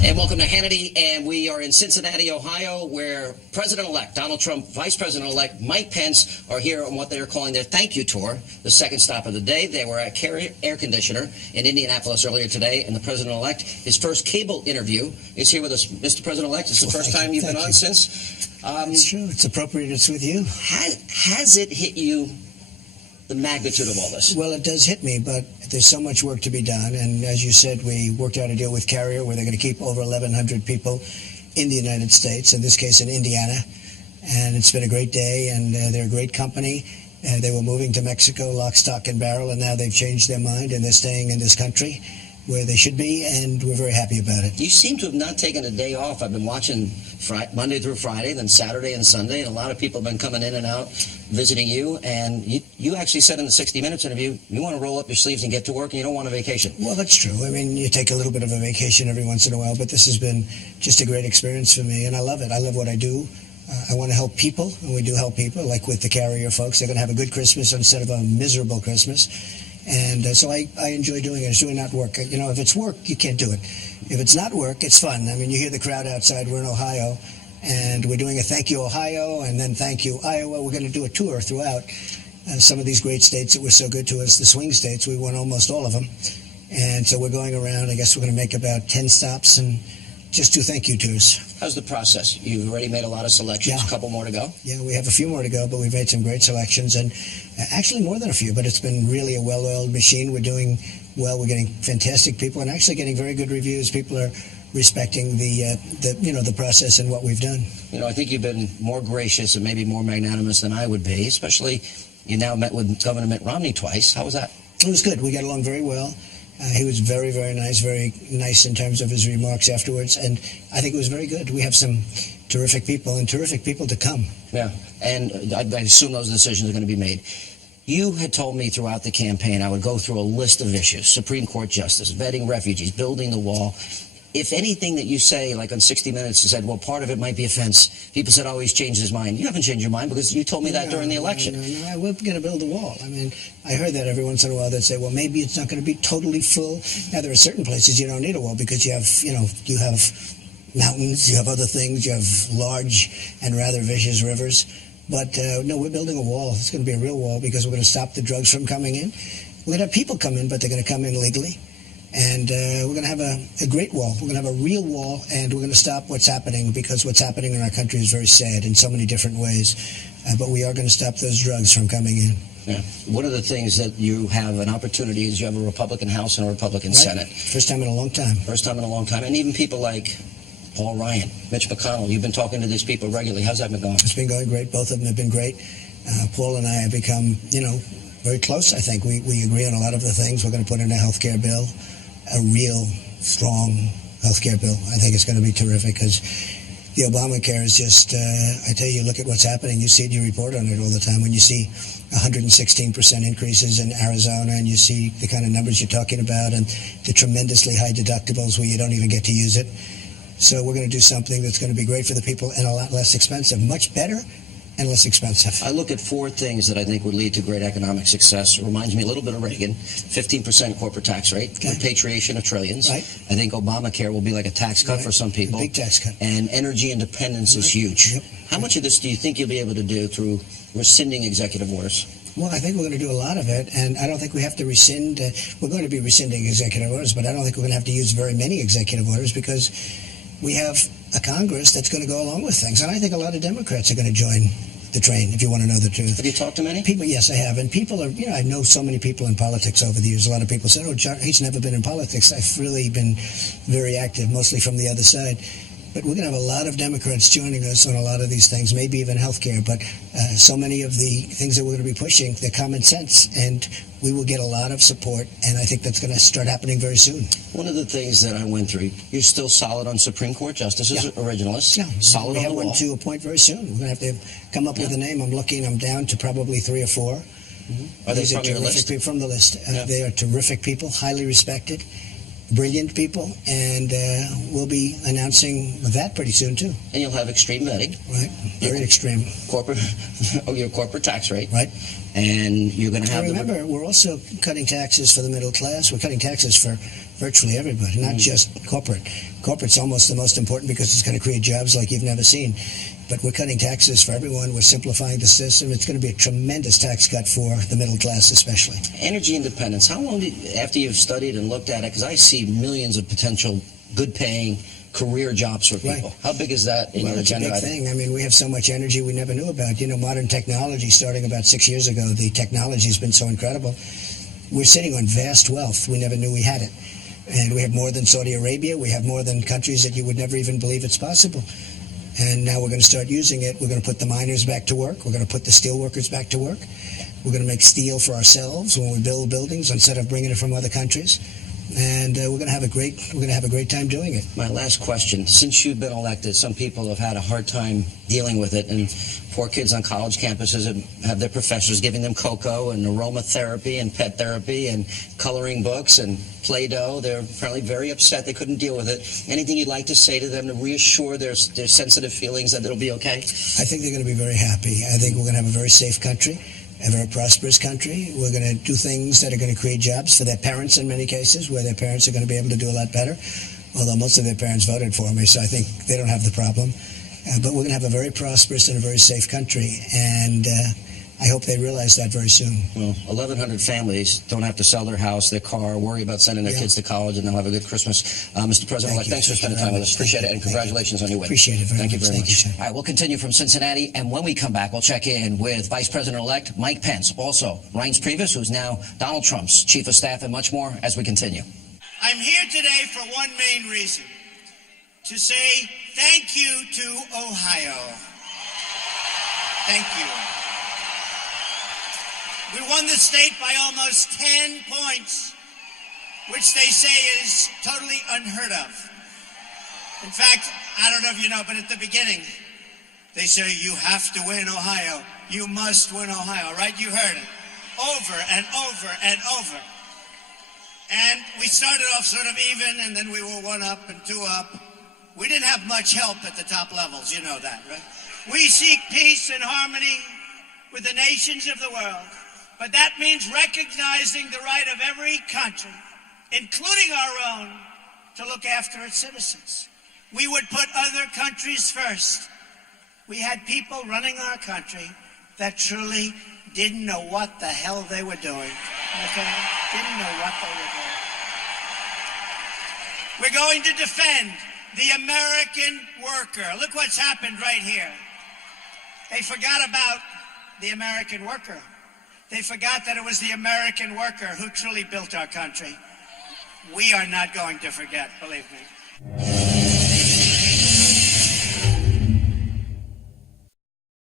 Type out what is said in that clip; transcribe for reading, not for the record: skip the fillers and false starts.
And welcome to Hannity, and we are in Cincinnati, Ohio, where President-elect Donald Trump, Vice President-elect Mike Pence are here on what they are calling their thank you tour, the second stop of the day. They were at Carrier Air Conditioner in Indianapolis earlier today, and the President-elect, his first cable interview, is here with us. Mr. President-elect, it's the first time you've been on since. It's true. It's appropriate it's with you. Has it hit you, the magnitude of all this? Well, it does hit me, but there's so much work to be done. And as you said, we worked out a deal with Carrier where they're going to keep over 1,100 people in the United States, in this case in Indiana. And it's been a great day, and they're a great company. They were moving to Mexico, lock, stock, and barrel, and now they've changed their mind, and they're staying in this country where they should be, and we're very happy about it. You seem to have not taken a day off. I've been watching Monday through Friday, then Saturday and Sunday, and a lot of people have been coming in and out, visiting you, and you actually said in the 60 Minutes interview, you want to roll up your sleeves and get to work, and you don't want a vacation. Well, that's true. I mean, you take a little bit of a vacation every once in a while, but this has been just a great experience for me, and I love it. I love what I do. I want to help people, and we do help people, like with the Carrier folks. They're going to have a good Christmas instead of a miserable Christmas. And so I enjoy doing it. It's really not work. You know, if it's work, you can't do it. If it's not work, it's fun. I mean, you hear the crowd outside. We're in Ohio, and we're doing a Thank You Ohio, and then Thank You Iowa. We're going to do a tour throughout some of these great states that were so good to us, the swing states. We won almost all of them. And so we're going around. I guess we're going to make about 10 stops and just do thank you tours. How's the process? You've already made a lot of selections, a couple more to go? Yeah, we have a few more to go, but we've made some great selections, and actually more than a few, but it's been really a well-oiled machine. We're doing well. We're getting fantastic people and actually getting very good reviews. People are respecting the process and what we've done. You know, I think you've been more gracious and maybe more magnanimous than I would be, especially you now met with Governor Mitt Romney twice. How was that? It was good. We got along very well. He was very, very nice in terms of his remarks afterwards, and I think it was very good. We have some terrific people and terrific people to come. Yeah, and I assume those decisions are going to be made. You had told me throughout the campaign I would go through a list of issues: Supreme Court justice, vetting refugees, building the wall. If anything that you say, like on 60 Minutes, you said, well, part of it might be offense. People said, oh, he's changed his mind. You haven't changed your mind because you told me that during the election. No, we're going to build a wall. I mean, I heard that every once in a while. They'd say, well, maybe it's not going to be totally full. Now, there are certain places you don't need a wall because you have mountains, you have other things, you have large and rather vicious rivers. But no, we're building a wall. It's going to be a real wall because we're going to stop the drugs from coming in. We're going to have people come in, but they're going to come in legally. And we're going to have a great wall. We're going to have a real wall, and we're going to stop what's happening because what's happening in our country is very sad in so many different ways. But we are going to stop those drugs from coming in. Yeah. One of the things that you have an opportunity is you have a Republican House and a Republican Senate. First time in a long time. First time in a long time. And even people like Paul Ryan, Mitch McConnell, you've been talking to these people regularly. How's that been going? It's been going great. Both of them have been great. Paul and I have become, very close, I think. We agree on a lot of the things. We're going to put in a health care bill. A real strong health care bill. I think it's going to be terrific because the Obamacare is just, I tell you, look at what's happening. You see it, you report on it all the time. When you see 116% increases in Arizona and you see the kind of numbers you're talking about and the tremendously high deductibles where you don't even get to use it. So we're going to do something that's going to be great for the people and a lot less expensive, much better and less expensive. I look at four things that I think would lead to great economic success. It reminds me a little bit of Reagan. 15% corporate tax rate, repatriation of trillions. Right. I think Obamacare will be like a tax cut for some people. A big tax cut. And energy independence is huge. Yep. How much of this do you think you'll be able to do through rescinding executive orders? Well, I think we're going to do a lot of it, and I don't think we have to rescind. We're going to be rescinding executive orders, but I don't think we're going to have to use very many executive orders because we have a Congress that's going to go along with things. And I think a lot of Democrats are going to join the train, if you want to know the truth. Have you talked to many? People, yes, I have. And people are, I know so many people in politics over the years. A lot of people say, oh, John, he's never been in politics. I've really been very active, mostly from the other side. But we're going to have a lot of Democrats joining us on a lot of these things, maybe even health care. But so many of the things that we're going to be pushing, they're common sense. And we will get a lot of support. And I think that's going to start happening very soon. One of the things that I went through, you're still solid on Supreme Court justices, originalists. Yeah. Solid we on have the wall. one to appoint very soon. We're going to have to come up with a name. I'm down to probably 3 or 4. Are they These from your list? People from the list. They are terrific people, highly respected. Brilliant people, and we'll be announcing that pretty soon too. And you'll have extreme vetting. Right, very extreme. Your corporate tax rate. Right. And you're going to have. Remember, we're also cutting taxes for the middle class. We're cutting taxes for virtually everybody, not just corporate. Corporate's almost the most important because it's going to create jobs like you've never seen. But we're cutting taxes for everyone. We're simplifying the system. It's going to be a tremendous tax cut for the middle class especially. Energy independence. How long after you've studied and looked at it, because I see millions of potential good-paying career jobs for people. Right. How big is that in your agenda? It's a big thing. I mean, we have so much energy we never knew about. You know, modern technology, starting about 6 years ago, the technology has been so incredible. We're sitting on vast wealth. We never knew we had it. And we have more than Saudi Arabia. We have more than countries that you would never even believe it's possible. And now we're going to start using it. We're going to put the miners back to work. We're going to put the steel workers back to work. We're going to make steel for ourselves when we build buildings instead of bringing it from other countries. And we're going to have a great time doing it. My last question: since you've been elected, some people have had a hard time dealing with it, and poor kids on college campuses have their professors giving them cocoa and aromatherapy and pet therapy and coloring books and Play-Doh. They're apparently very upset. They couldn't deal with it. Anything you'd like to say to them to reassure their sensitive feelings that it'll be okay? I think they're going to be very happy. I think we're going to have a very safe country, a very prosperous country. We're going to do things that are going to create jobs for their parents in many cases, where their parents are going to be able to do a lot better, although most of their parents voted for me, so I think they don't have the problem. But we're going to have a very prosperous and a very safe country, and I hope they realize that very soon. Well, 1,100 families don't have to sell their house, their car, worry about sending their kids to college, and they'll have a good Christmas. Mr. President, thanks for spending time with us. Appreciate it, and congratulations on your win. Appreciate it very much. Thank you very much. You, all right, we'll continue from Cincinnati, and when we come back, we'll check in with Vice President-elect Mike Pence, also Reince Priebus, who's now Donald Trump's Chief of Staff, and much more as we continue. I'm here today for one main reason: to say thank you to Ohio. Thank you. We won the state by almost 10 points, which they say is totally unheard of. In fact, I don't know if you know, but at the beginning, they say you have to win Ohio. You must win Ohio, right? You heard it over and over and over. And we started off sort of even, and then we were 1 up and 2 up. We didn't have much help at the top levels, you know that, right? We seek peace and harmony with the nations of the world. But that means recognizing the right of every country, including our own, to look after its citizens. We would put other countries first. We had people running our country that truly didn't know what the hell they were doing. Okay? Didn't know what they were doing. We're going to defend the American worker. Look what's happened right here. They forgot about the American worker. They forgot that it was the American worker who truly built our country. We are not going to forget, believe me.